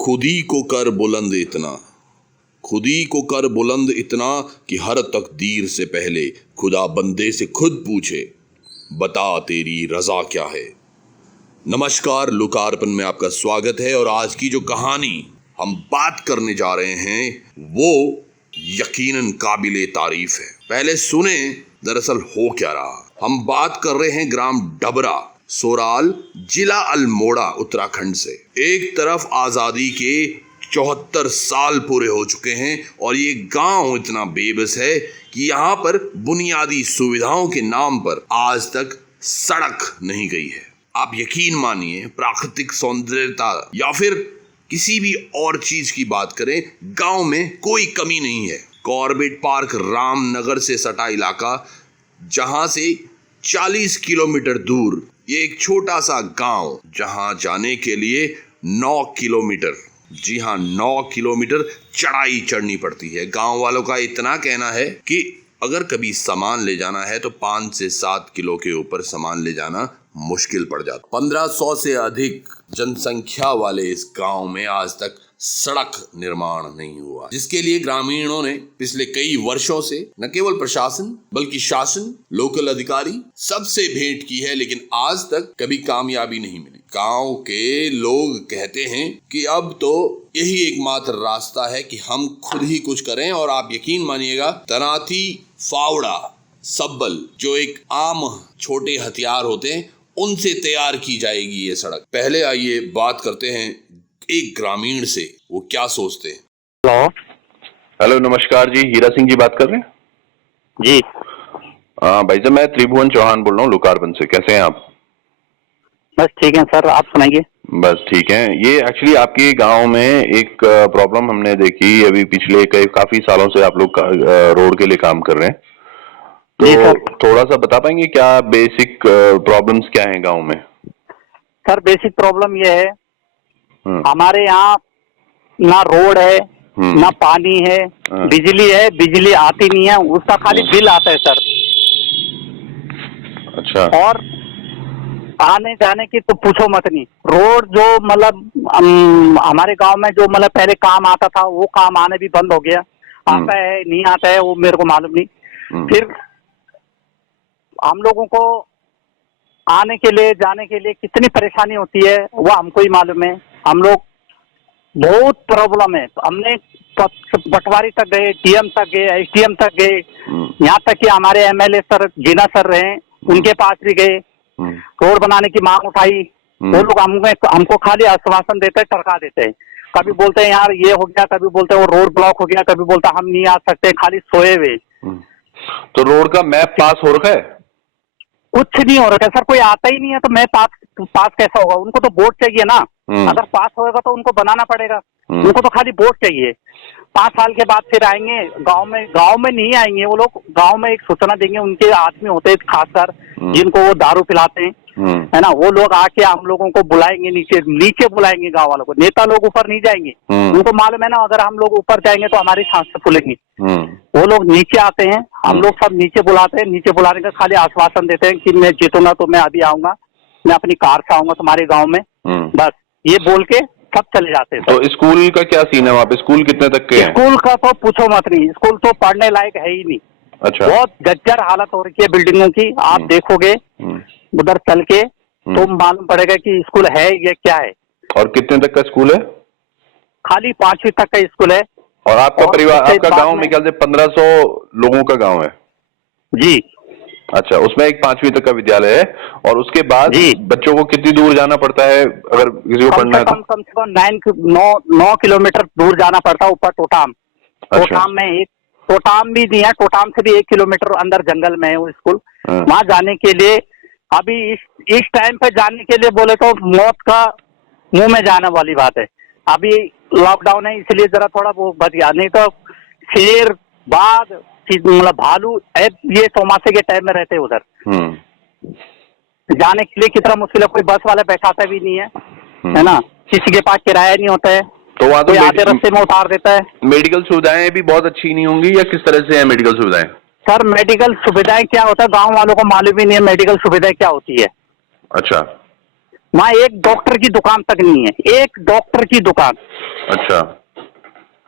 खुदी को कर बुलंद इतना, खुदी को कर बुलंद इतना कि हर तकदीर से पहले खुदा बंदे से खुद पूछे, बता तेरी रजा क्या है। नमस्कार, लोकार्पण में आपका स्वागत है। और आज की जो कहानी हम बात करने जा रहे हैं वो यकीनन काबिले तारीफ है। पहले सुने दरअसल हो क्या रहा। हम बात कर रहे हैं ग्राम डबरा, सोराल, जिला अल्मोड़ा, उत्तराखंड से। एक तरफ आजादी के 74 साल पूरे हो चुके हैं और ये गांव इतना बेबस है कि यहाँ पर बुनियादी सुविधाओं के नाम पर आज तक सड़क नहीं गई है। आप यकीन मानिए, प्राकृतिक सौंदर्यता या फिर किसी भी और चीज की बात करें, गांव में कोई कमी नहीं है। कॉर्बेट पार्क रामनगर से सटा इलाका, जहां से 40 किलोमीटर दूर ये एक छोटा सा गांव, जहां जाने के लिए 9 किलोमीटर, जी हाँ 9 किलोमीटर चढ़ाई चढ़नी पड़ती है। गांव वालों का इतना कहना है कि अगर कभी सामान ले जाना है तो 5 से 7 किलो के ऊपर सामान ले जाना मुश्किल पड़ जाता। 1500 से अधिक जनसंख्या वाले इस गांव में आज तक सड़क निर्माण नहीं हुआ, जिसके लिए ग्रामीणों ने पिछले कई वर्षों से न केवल प्रशासन बल्कि शासन, लोकल अधिकारी सबसे भेंट की है, लेकिन आज तक कभी कामयाबी नहीं मिली। गांव के लोग कहते हैं कि अब तो यही एकमात्र रास्ता है कि हम खुद ही कुछ करें। और आप यकीन मानिएगा, तनाती, फावड़ा, सब्बल, जो एक आम छोटे हथियार होते हैं, उनसे तैयार की जाएगी ये सड़क। पहले आइए बात करते हैं एक ग्रामीण से, वो क्या सोचते हैं। हेलो, नमस्कार जी, हीरा सिंह जी बात कर रहे हैं जी। भाई साहब, मैं त्रिभुवन चौहान बोल रहा हूँ लोकार्पण से। कैसे हैं आप? बस ठीक है सर, आप सुनाइए। बस ठीक है। ये एक्चुअली आपके गांव में एक प्रॉब्लम हमने देखी अभी पिछले काफी सालों से। आप लोग रोड के लिए काम कर रहे हैं, तो थोड़ा सा बता पाएंगे क्या बेसिक प्रॉब्लम्स क्या हैं गांव में? सर, बेसिक प्रॉब्लम ये है, हमारे यहाँ ना रोड है, ना पानी है, बिजली है, बिजली आती नहीं है, उसका खाली बिल आता है सर। अच्छा। और आने जाने की तो पूछो मत नहीं। रोड जो मतलब हमारे गांव में जो मतलब पहले काम आता था, वो काम आने भी बंद हो गया। आता है नहीं आता है वो मेरे को मालूम नहीं। फिर हम लोगों को आने के लिए जाने के लिए कितनी परेशानी होती है वो हमको ही मालूम है। हम लोग बहुत प्रॉब्लम है। हमने पटवारी तक गए, डीएम तक गए, एसडीएम तक गए, यहाँ तक कि हमारे एमएलए सर, जीना सर रहे, उनके पास भी गए, रोड बनाने की मांग उठाई। वो लोग हमको खाली आश्वासन देते हैं, टरका देते हैं। कभी बोलते हैं यार ये हो गया, कभी बोलते हैं वो रोड ब्लॉक हो गया, कभी बोलते हैं हम नहीं आ सकते, खाली सोए हुए। तो रोड का मैप पास हो रखा है? कुछ नहीं हो रहा है सर, कोई आता ही नहीं है, तो मैं पास कैसा होगा? उनको तो वोट चाहिए ना। अगर पास होगा तो उनको बनाना पड़ेगा। उनको तो खाली वोट चाहिए। 5 साल के बाद फिर आएंगे गांव में नहीं आएंगे वो लोग। गांव में एक सूचना देंगे, उनके आदमी होते हैं खासकर, जिनको वो दारू पिलाते हैं, है ना, वो लोग आके हम लोगों को बुलाएंगे, नीचे बुलाएंगे गांव वालों को। नेता लोग ऊपर नहीं जाएंगे, उनको मालूम है ना, अगर हम लोग ऊपर जाएंगे तो हमारी सांसें फूलेंगी। वो लोग नीचे आते हैं, हम लोग सब नीचे बुलाते हैं। नीचे बुलाने का खाली आश्वासन देते हैं कि मैं जीतूंगा तो मैं अभी आऊंगा, मैं अपनी कार से आऊंगा तुम्हारे गाँव में, बस ये बोल के सब चले जाते हैं। तो स्कूल का क्या सीन है वहाँ पे? स्कूल कितने तक के हैं? स्कूल का तो पूछो मत नहीं, स्कूल तो पढ़ने लायक है ही नहीं। अच्छा। बहुत जर्जर हालत हो रही है बिल्डिंगों की। आप देखोगे उधर चल के तो मालूम पड़ेगा कि स्कूल है या क्या है। और कितने तक का स्कूल है? खाली 5वीं तक का स्कूल है। और आपका परिवार, आपका गांव में ख्याल से 1500 लोगों का गांव है? जी। अच्छा, उसमें एक 5वीं तक का विद्यालय है। और उसके बाद बच्चों को कितनी दूर जाना पड़ता है अगर किसी को पढ़ना है? कम से कम 9 किलोमीटर दूर जाना पड़ता है, ऊपर टोटाम। टोटाम में एक टोटाम भी नहीं है, टोटाम से भी 1 किलोमीटर अंदर जंगल में है वो स्कूल। वहाँ जाने के लिए अभी इस टाइम पे जाने के लिए बोले तो मौत का मुंह में जाने वाली बात है। अभी लॉकडाउन है इसलिए जरा थोड़ा वो बच गया, नहीं तो शेर, बाघ, मतलब भालू ये चौमासे के टाइम में रहते उधर। जाने के लिए कितना मुश्किल है, कोई बस वाला बैठाता भी नहीं है ना, किसी के पास किराया नहीं होता है, तो वहाँ तो आधे रास्ते में उतार देता है। मेडिकल सुविधाएं भी बहुत अच्छी नहीं होंगी या किस तरह से है मेडिकल सुविधाएं? सर मेडिकल सुविधाएं क्या होता है, गांव वालों को मालूम ही नहीं है मेडिकल सुविधाएं क्या होती है। अच्छा। वहाँ एक डॉक्टर की दुकान तक नहीं है, एक डॉक्टर की दुकान। अच्छा।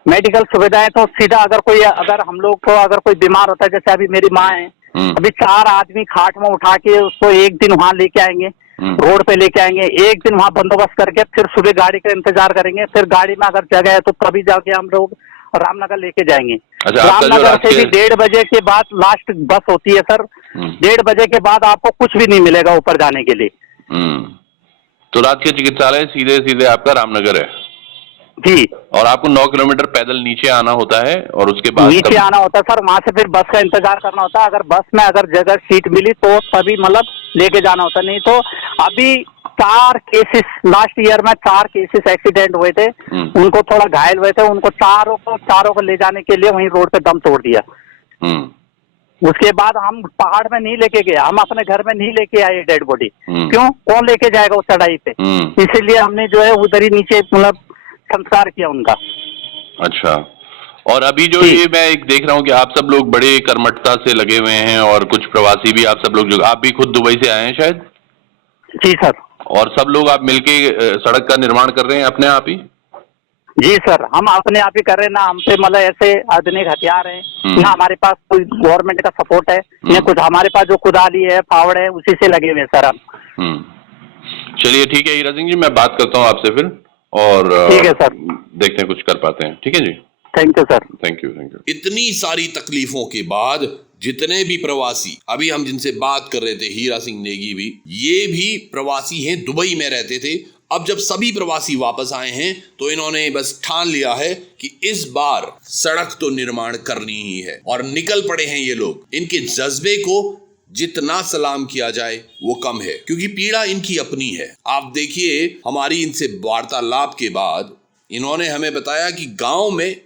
मेडिकल सुविधाएं तो सीधा अगर हम लोग को अगर कोई बीमार होता है, जैसे अभी मेरी माँ है, अभी 4 आदमी खाट में उठा के उसको एक दिन वहाँ लेके आएंगे, रोड पे लेके आएंगे, एक दिन वहाँ बंदोबस्त करके फिर सुबह गाड़ी का इंतजार करेंगे, फिर गाड़ी में अगर जगह है तो तभी जाके हम लोग रामनगर लेके जाएंगे। अच्छा, रामनगर से भी 1:30 बजे के बाद लास्ट बस होती है सर। 1:30 बजे के बाद आपको कुछ भी नहीं मिलेगा ऊपर जाने के लिए। तो राजकीय चिकित्सालय सीधे सीधे आपका रामनगर है जी, और आपको 9 किलोमीटर पैदल नीचे आना होता है और उसके बाद नीचे आना होता है सर। वहां से फिर बस का इंतजार करना होता है। अगर बस में अगर जगह सीट मिली तो तभी मतलब लेके जाना होता, नहीं तो अभी 4 केसेस लास्ट ईयर में 4 केसेस एक्सीडेंट हुए थे, उनको थोड़ा घायल हुए थे, उनको चारों को ले जाने के लिए वहीं रोड पे दम तोड़ दिया। उसके बाद हम पहाड़ में नहीं लेके गए, हम अपने घर में नहीं लेके आए डेड बॉडी। क्यों, कौन लेके जाएगा उस चढ़ाई पे? इसीलिए हमने जो है उधर ही नीचे मतलब संस्कार किया उनका। अच्छा, और अभी जो ये मैं एक देख रहा हूँ कि आप सब लोग बड़े कर्मठता से लगे हुए हैं और कुछ प्रवासी भी आप सब लोग, जो आप भी खुद दुबई से आए हैं शायद? जी सर। और सब लोग आप मिलके सड़क का निर्माण कर रहे हैं अपने आप ही? जी सर, हम अपने आप ही कर रहे हैं ना, हमसे मतलब ऐसे आधुनिक हथियार है ना, हमारे पास कोई गवर्नमेंट का सपोर्ट है ना कुछ, हमारे पास जो कुदाली है, फावड़ है, उसी से लगे हुए हैं सर हम। चलिए ठीक है हीरा सिंह जी, मैं बात करता हूँ आपसे फिर, और ठीक है सर, देखते हैं कुछ कर पाते हैं। ठीक है जी, thank you sir. Thank you. इतनी सारी तकलीफों के बाद जितने भी प्रवासी, अभी हम जिनसे बात कर रहे थे, हीरा सिंह नेगी भी, ये भी प्रवासी हैं, दुबई में रहते थे। अब जब सभी प्रवासी वापस आए हैं तो इन्होंने बस ठान लिया है कि इस बार सड़क तो निर्माण करनी ही है, और निकल पड़े हैं ये लोग। इनके जज्बे को जितना सलाम किया जाए वो कम है, क्योंकि पीड़ा इनकी अपनी है। आप देखिए, हमारी इनसे वार्तालाप के बाद इन्होंने हमें बताया कि गांव में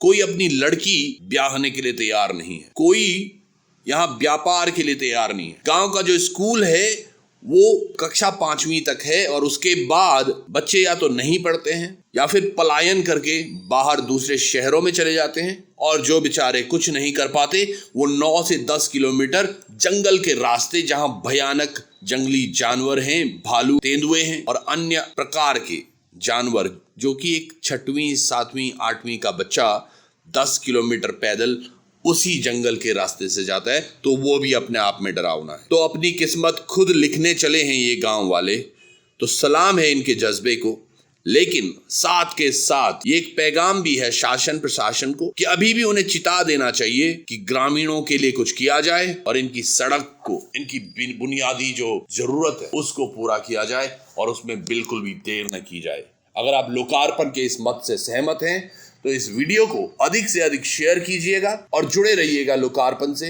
कोई अपनी लड़की ब्याहने के लिए तैयार नहीं है, कोई यहाँ व्यापार के लिए तैयार नहीं है। गांव का जो स्कूल है वो कक्षा 5वीं तक है, और उसके बाद बच्चे या तो नहीं पढ़ते हैं या फिर पलायन करके बाहर दूसरे शहरों में चले जाते हैं, और जो बेचारे कुछ नहीं कर पाते वो 9 से 10 किलोमीटर जंगल के रास्ते, जहां भयानक जंगली जानवर हैं, भालू, तेंदुए हैं और अन्य प्रकार के जानवर, जो कि एक 6वीं 7वीं 8वीं का बच्चा 10 किलोमीटर पैदल उसी जंगल के रास्ते से जाता है, तो वो भी अपने आप में डरावना है। तो अपनी किस्मत खुद लिखने चले हैं ये गांव वाले, तो सलाम है इनके जज्बे को। लेकिन साथ के साथ ये एक पैगाम भी है शासन प्रशासन को कि अभी भी उन्हें चिता देना चाहिए कि ग्रामीणों के लिए कुछ किया जाए और इनकी सड़क को, इनकी बुनियादी जो जरूरत है उसको पूरा किया जाए, और उसमें बिल्कुल भी देर न की जाए। अगर आप लोकार्पण के इस मत से सहमत हैं तो इस वीडियो को अधिक से अधिक शेयर कीजिएगा और जुड़े रहिएगा लोकार्पण से।